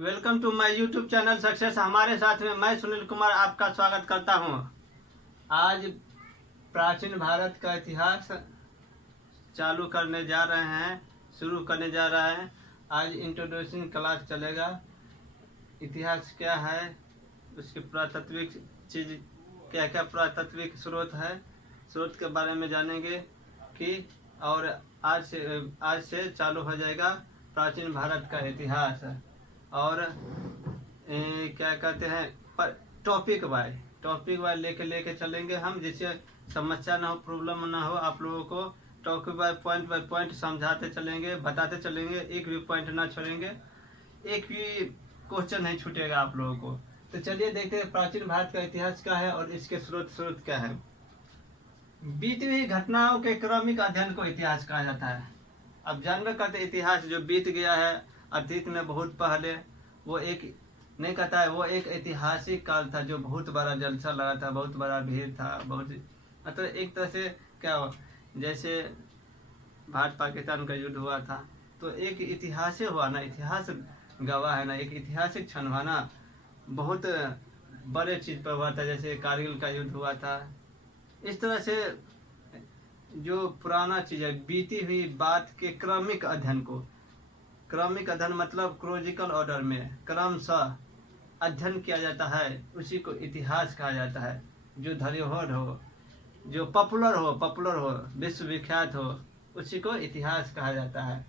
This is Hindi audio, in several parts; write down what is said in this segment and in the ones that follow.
Welcome to my YouTube channel success. हमारे साथ में मैं सुनील कुमार आपका स्वागत करता हूं। आज प्राचीन भारत का इतिहास चालू करने जा रहे हैं, शुरू करने जा रहे हैं। आज इंट्रोड्यूसिंग क्लास चलेगा। इतिहास क्या है, उसके पुरातात्विक चीज क्या क्या पुरातात्विक स्रोत है, स्रोत के बारे में जानेंगे कि और आज से चालू हो जाएगा प्राचीन भारत का इतिहास। और क्या कहते हैं, टॉपिक वाई लेके चलेंगे हम, जिससे समस्या ना हो, प्रॉब्लम ना हो। आप लोगों को टॉपिक बाय पॉइंट समझाते चलेंगे, बताते चलेंगे, एक भी पॉइंट ना छोड़ेंगे, एक भी क्वेश्चन नहीं छूटेगा आप लोगों को। तो चलिए देखते हैं प्राचीन भारत का इतिहास क्या है और इसके स्रोत क्या है। बीती हुई घटनाओं के क्रमिक अध्ययन को इतिहास कहा जाता है। अब जानवे करते इतिहास जो बीत गया है अतीत में बहुत पहले, वो एक नहीं कहता है, वो एक ऐतिहासिक काल था जो बहुत बड़ा जलसा लगा था, बहुत बड़ा भीड़ था, बहुत मतलब एक तरह से क्या हो, जैसे भारत पाकिस्तान का युद्ध हुआ था तो एक इतिहास से हुआ ना, इतिहास गवाह है ना, एक ऐतिहासिक क्षण हुआ ना, बहुत बड़े चीज पर हुआ था, जैसे कारगिल का युद्ध हुआ था। इस तरह से जो पुराना चीज है, बीती हुई बात के क्रमिक अध्ययन मतलब क्रोजिकल ऑर्डर में क्रमशः अध्ययन किया जाता है, उसी को इतिहास कहा जाता है। जो धरोहर हो, जो पॉपुलर हो, विश्वविख्यात हो, उसी को इतिहास कहा जाता है।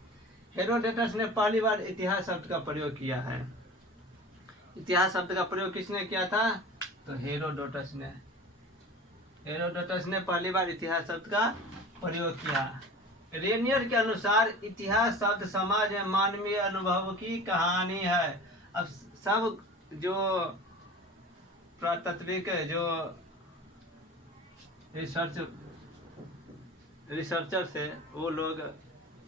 हेरोडोटस ने पहली बार इतिहास शब्द का प्रयोग किया है। इतिहास शब्द का प्रयोग किसने किया था? तो हेरोडोटस ने पहली बार इतिहास शब्द का प्रयोग किया। रेनियर के अनुसार इतिहास शब्द समाज में मानवीय अनुभव की कहानी है। अब सब जो पुरातात्विक जो रिसर्चर से वो लोग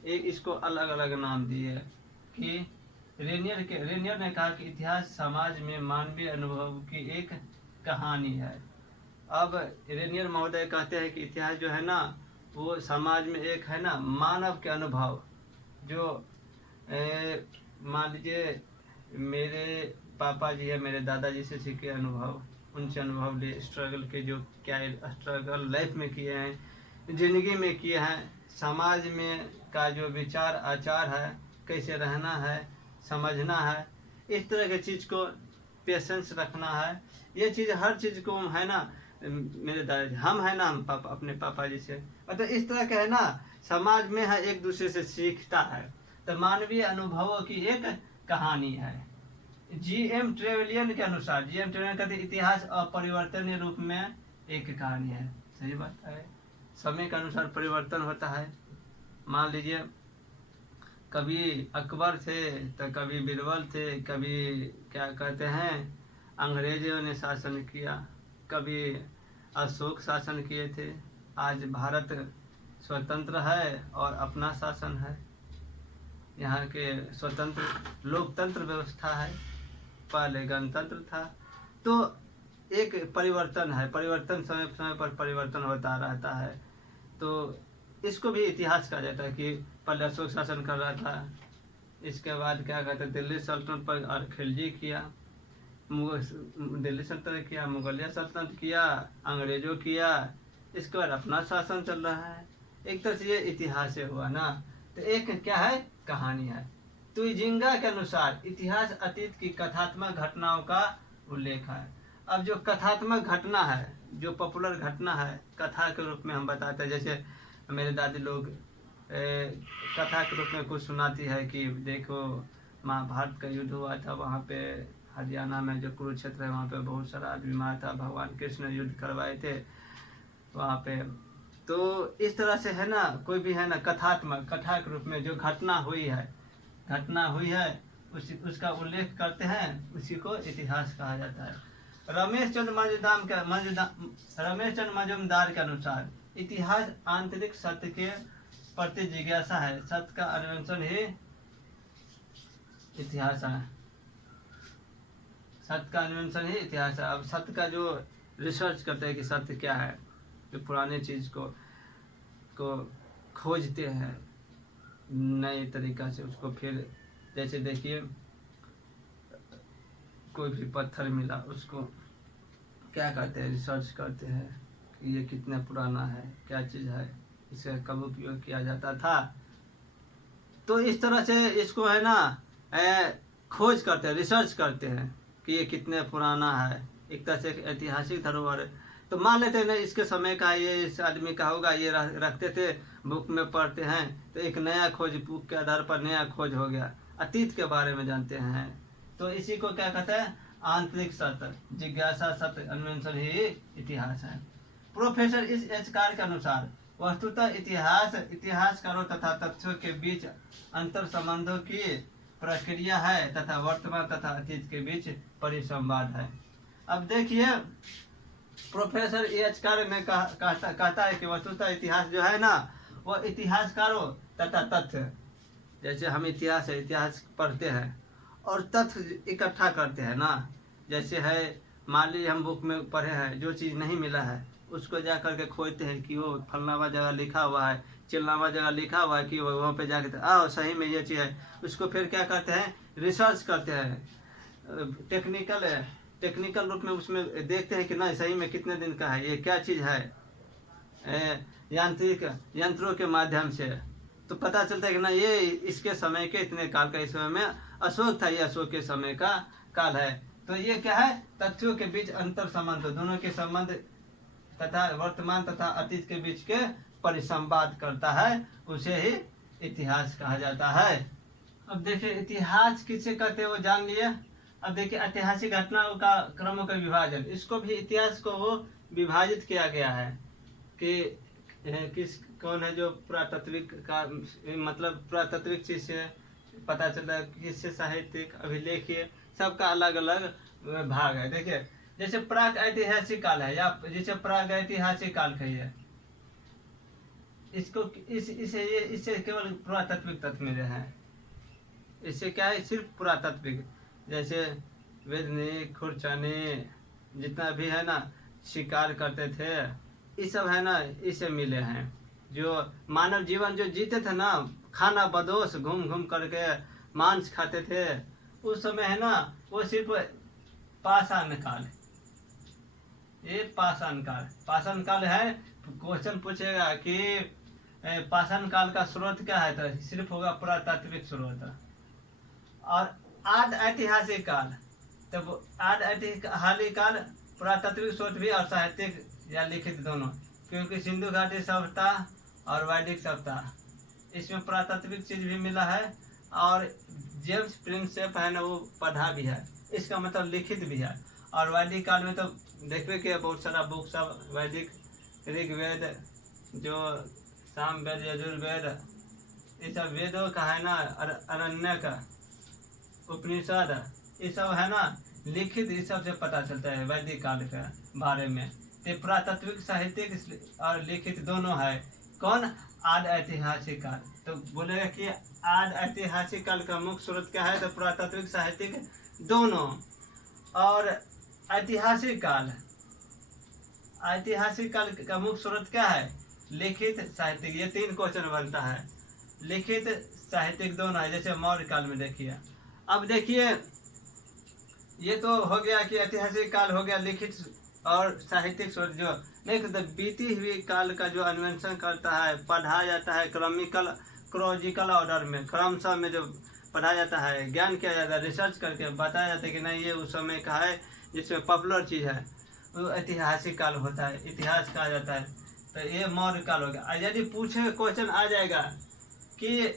इसको अलग अलग नाम दिए कि रेनियर ने कहा कि इतिहास समाज में मानवीय अनुभव की एक कहानी है। अब रेनियर महोदय कहते हैं कि इतिहास जो है ना, वो समाज में एक है ना मानव के अनुभव, जो मान लीजिए मेरे पापा जी है, मेरे दादाजी से सीखे अनुभव, उनसे अनुभव ले, स्ट्रगल के जो क्या स्ट्रगल लाइफ में किए हैं, जिंदगी में किए हैं, समाज में का जो विचार आचार है, कैसे रहना है, समझना है, इस तरह की चीज़ को पेशेंस रखना है। ये चीज़ हर चीज़ को है ना, मेरे दादाजी हम है ना, हम अपने पापा जी से मतलब इस तरह का है ना, समाज में है, एक दूसरे से सीखता है। तो मानवीय अनुभवों की एक कहानी है। जी.एम. ट्रेवलियन के अनुसार, जी.एम. ट्रेवलियन कहते इतिहास अपरिवर्तनीय रूप में एक कहानी है। सही बात है, समय के अनुसार परिवर्तन होता है। मान लीजिए कभी अकबर थे तो कभी बीरबल थे, कभी क्या कहते हैं अंग्रेजों ने शासन किया, कभी अशोक शासन किए थे। आज भारत स्वतंत्र है और अपना शासन है, यहाँ के स्वतंत्र लोकतंत्र व्यवस्था है, पहले गणतंत्र था। तो एक परिवर्तन है, परिवर्तन समय समय पर परिवर्तन होता रहता है। तो इसको भी इतिहास कहा जाता है कि पहले अशोक शासन कर रहा था, इसके बाद क्या कहते हैं दिल्ली सल्तनत पर खिलजी किया, दिल्ली सल्तनत किया, मुगलिया सल्तनत किया, अंग्रेजों किया, इसके बाद अपना शासन चल रहा है। एक तरह से ये इतिहास से हुआ ना। तो एक क्या है, कहानी है। तुइजिंगा के अनुसार इतिहास अतीत की कथात्मक घटनाओं का उल्लेख है। अब जो कथात्मक घटना है, जो पॉपुलर घटना है, कथा के रूप में हम बताते हैं, जैसे मेरे दादी लोग कथा के रूप में कुछ सुनाती है कि देखो महाभारत का युद्ध हुआ था, वहाँ पे हरियाणा में जो कुरुक्षेत्र है, वहाँ पे बहुत सारा आदमी मारा था, भगवान कृष्ण ने युद्ध करवाए थे वहाँ पे। तो इस तरह से है ना, कोई भी है ना कथात्मक, कथा के रूप में जो घटना हुई है उसका उल्लेख करते हैं, उसी को इतिहास कहा जाता है। रमेश चंद्र मजुमदार के अनुसार इतिहास आंतरिक सत्य के प्रति जिज्ञासा है, सत्य का अन्वेषण ही इतिहास है, सत्य का अन्वेषण ही इतिहास है। अब सत्य का जो रिसर्च करते हैं कि सत्य क्या है, जो पुराने चीज को खोजते हैं नए तरीका से, उसको फिर जैसे देखिए कोई भी पत्थर मिला उसको क्या करते हैं, रिसर्च करते हैं कि ये कितना पुराना है, क्या चीज़ है, इसे कब उपयोग किया जाता था। तो इस तरह से इसको है ना खोज करते हैं, रिसर्च करते हैं कि ये कितने पुराना है, एक तरह से ऐतिहासिक धरोहर है। तो मान लेते हैं ना इसके समय का ये इस आदमी का होगा, ये रखते थे, बुक में पढ़ते हैं, तो एक नया खोज बुक के आधार पर नया खोज हो गया, अतीत के बारे में जानते हैं। तो इसी को क्या कहते हैं, आंतरिक सत्य, जिज्ञासा सत्य अन्वेषण ही इतिहास है। प्रोफेसर इस एचकार के अनुसार वस्तुतः इतिहासकारों तथा तथ्यों के बीच अंतर संबंधों की प्रक्रिया है तथा वर्तमान तथा अतीत के बीच परिसंवाद है। अब देखिए प्रोफेसर एचकार में कहता है कि वस्तुतः इतिहास जो है ना, वो इतिहासकारों तथा तथ्य, जैसे हम इतिहास पढ़ते हैं और तथ्य इकट्ठा करते हैं ना, जैसे है मान लीजिए हम बुक में पढ़े हैं, जो चीज़ नहीं मिला है उसको जा करके खोजते हैं कि वो फलनावा जगह लिखा हुआ है, चिल्लावा जगह लिखा हुआ है, कि वहाँ पे जाके आओ सही में ये चीज़ है, उसको फिर क्या करते हैं, रिसर्च करते हैं, टेक्निकल रूप में उसमें देखते हैं कि नहीं सही में कितने दिन का है, ये क्या चीज़ है, यांत्रिक यंत्रों के माध्यम से तो पता चलता है कि ना ये इसके समय के इतने काल का, इस समय में अशोक था, ये अशोक के समय का काल है। तो ये क्या है, तथ्यों के बीच अंतर संबंध, दोनों के संबंध तथा वर्तमान तथा अतीत के बीच के परिसंवाद करता है, उसे ही इतिहास कहा जाता है। अब देखिए इतिहास किसे कहते हैं वो जान लिए। अब देखिए ऐतिहासिक घटनाओं का क्रमों का विभाजन, इसको भी इतिहास को वो विभाजित किया गया है कि किस कौन है जो पुरातात्विक का, मतलब पुरातात्विक चीज से पता चलता है, किससे साहित्यिक अभिलेखीय, सबका अलग अलग भाग है। देखिए जैसे प्राक ऐतिहासिक काल है, या जिसे प्राग ऐतिहासिक काल कहिए, इसको इससे केवल पुरातात्विक तथ्य मिले हैं। इससे क्या है, सिर्फ पुरातात्विक, जैसे वेदनी खुरचानी जितना भी है ना, शिकार करते थे, ये सब है ना, इससे मिले हैं। जो मानव जीवन जो जीते थे ना, खाना बदोश घूम घूम करके मांस खाते थे, उस समय है ना, वो सिर्फ पाषाण काल, ये पाषाण काल है। क्वेश्चन पूछेगा कि पाषाण काल का स्रोत क्या है, तो सिर्फ होगा पुरातात्विक स्रोत। और आद ऐतिहासिक काल, तो आद ऐतिहासिक काल पुरातात्विक स्रोत भी और साहित्यिक या लिखित दोनों, क्योंकि सिंधु घाटी सभ्यता और वैदिक सभ्यता, इसमें पुरातात्विक चीज भी मिला है, और जेम्स प्रिंसेप है ना, वो पढ़ा भी है, इसका मतलब लिखित भी है। और वैदिक काल में तो देखिए कि बहुत सारा बुक सब वैदिक, ऋग्वेद, जो सामवेद, यजुर्वेद, ये सब वेदों का है ना, अरण्यक, उपनिषद, ये सब है ना लिखित, इस सब से पता चलता है वैदिक काल के बारे में। तो पुरातात्विक साहित्यिक और लिखित दोनों है। कौन, आद ऐतिहासिक काल। तो बोलेगा कि आद ऐतिहासिक काल का मुख्य स्रोत क्या है, तो पुरातात्विक साहित्यिक दोनों। और ऐतिहासिक काल का मुख्य स्रोत क्या है, लिखित साहित्यिक। ये तीन क्वेश्चन बनता है, लिखित साहित्यिक दोनों है, जैसे मौर्य काल में देखिए। अब देखिए ये तो हो गया कि ऐतिहासिक काल हो गया, लिखित और साहित्यिक स्रोत। जो नहीं तो बीती हुई काल का जो अन्वेषण करता है, पढ़ा जाता है क्रोनोलॉजिकल ऑर्डर में, क्रमशः में जो पढ़ा जाता है, ज्ञान किया जाता है, रिसर्च करके बताया जाता है कि नहीं ये उस समय का है, जिसमें पॉपुलर चीज़ है, वो ऐतिहासिक काल होता है, इतिहास कहा जाता है। तो ये मौर्य काल हो गया। यदि पूछे क्वेश्चन आ जाएगा कि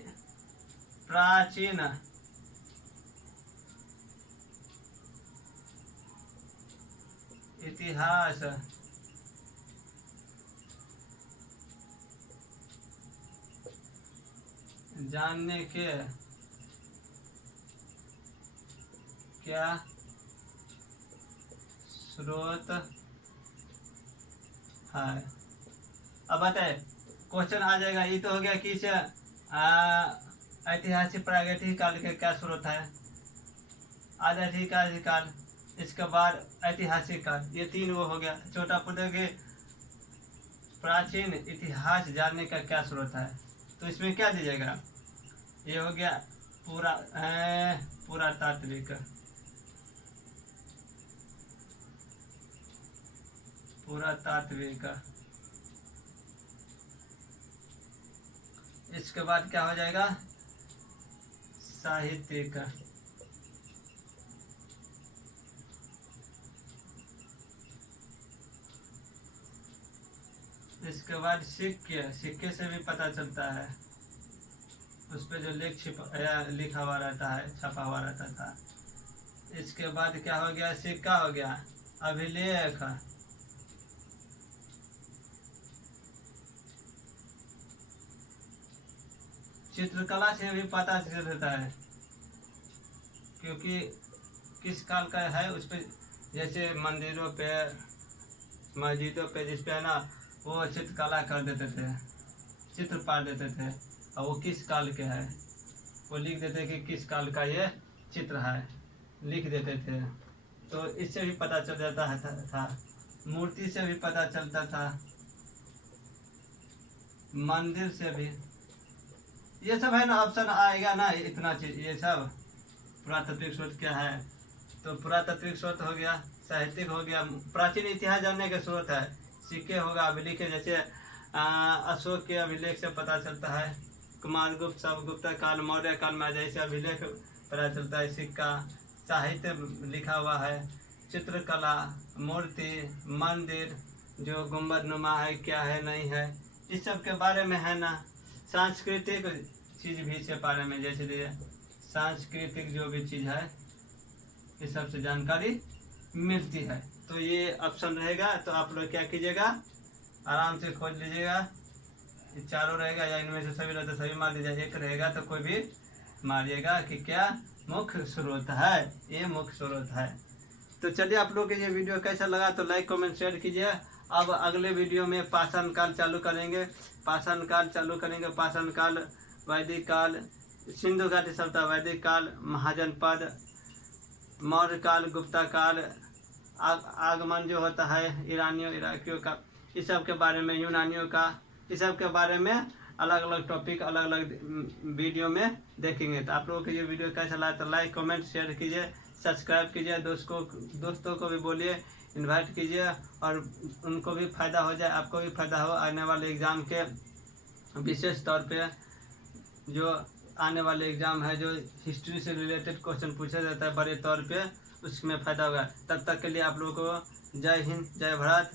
प्राचीन इतिहास जानने के क्या स्रोत है। अब बताए क्वेश्चन आ जाएगा, ये तो हो गया कि इसे ऐतिहासिक प्रागैतिहासिक काल के क्या स्रोत है, आधैतिहासिक काल, इसके बाद ऐतिहासिक काल, ये तीन वो हो गया। छोटा पूछेंगे प्राचीन इतिहास जानने का क्या स्रोत है, तो इसमें क्या दीजिएगा, ये हो गया पुरातात्विक। पुरातात्विक। इसके बाद क्या हो जाएगा, साहित्यिक। इसके बाद सिक्के, सिक्के से भी पता चलता है, उस पर जो लिखा हुआ रहता है, छपा हुआ रहता था। इसके बाद क्या हो गया, सिक्का हो गया। अभिलेख, चित्रकला से भी पता चलता है, क्योंकि किस काल का है उस पे, जैसे मंदिरों पे, मस्जिदों पे, जिस पे है ना, वो चित्रकला कर देते थे, चित्र पार देते थे, और वो किस काल के है वो लिख देते कि किस काल का ये चित्र है, लिख देते थे। तो इससे भी पता चल जाता है था। मूर्ति से भी पता चलता था, मंदिर से भी। ये सब है ना, ऑप्शन आएगा ना, इतना चीज, ये सब पुरातात्विक स्रोत क्या है। तो पुरातात्विक स्रोत हो गया, साहित्यिक हो गया, प्राचीन इतिहास जानने का स्रोत है, सिक्के होगा, अभिलेख, जैसे अशोक के अभिलेख से पता चलता है, कुमारगुप्त, गुप्ता काल, मौर्य काल में जैसे अभिलेख पता चलता है, सिक्का, साहित्य लिखा हुआ है, चित्रकला, मूर्ति, मंदिर जो गुंबद नुमा है, क्या है नहीं है, इस सब के बारे में है ना। सांस्कृतिक चीज भी इसके बारे में, जैसे सांस्कृतिक जो भी चीज है, इस सब से जानकारी मिलती है। तो ये ऑप्शन रहेगा, तो आप लोग क्या कीजिएगा, आराम से खोज लीजिएगा, ये चारों रहेगा या इनमें से सभी रहता, सभी मार दीजिएगा, एक रहेगा तो कोई भी मारिएगा कि क्या मुख्य स्रोत है, ये मुख्य स्रोत है। तो चलिए, आप लोग को ये वीडियो कैसा लगा तो लाइक कमेंट शेयर कीजिए। अब अगले वीडियो में पाषाण काल चालू करेंगे, पाषाण काल चालू करेंगे, पाषाण काल, वैदिक काल, सिंधु घाटी सभ्यता, वैदिक काल, महाजनपद, मौर्य काल, गुप्ता काल, आगमन जो होता है ईरानियों इराकियों का, इस सब के बारे में, यूनानियों का, इस सब के बारे में अलग अलग टॉपिक अलग अलग वीडियो में देखेंगे। तो आप लोगों को ये वीडियो कैसा लगा तो लाइक कमेंट शेयर कीजिए, सब्सक्राइब कीजिए, दोस्तों को भी बोलिए, इनवाइट कीजिए, और उनको भी फ़ायदा हो जाए, आपको भी फ़ायदा हो। आने वाले एग्ज़ाम के विशेष तौर पे जो आने वाले एग्ज़ाम है, जो हिस्ट्री से रिलेटेड क्वेश्चन पूछा जाता है बड़े तौर पे, उसमें फ़ायदा होगा। तब तक के लिए आप लोगों को जय हिंद, जय भारत।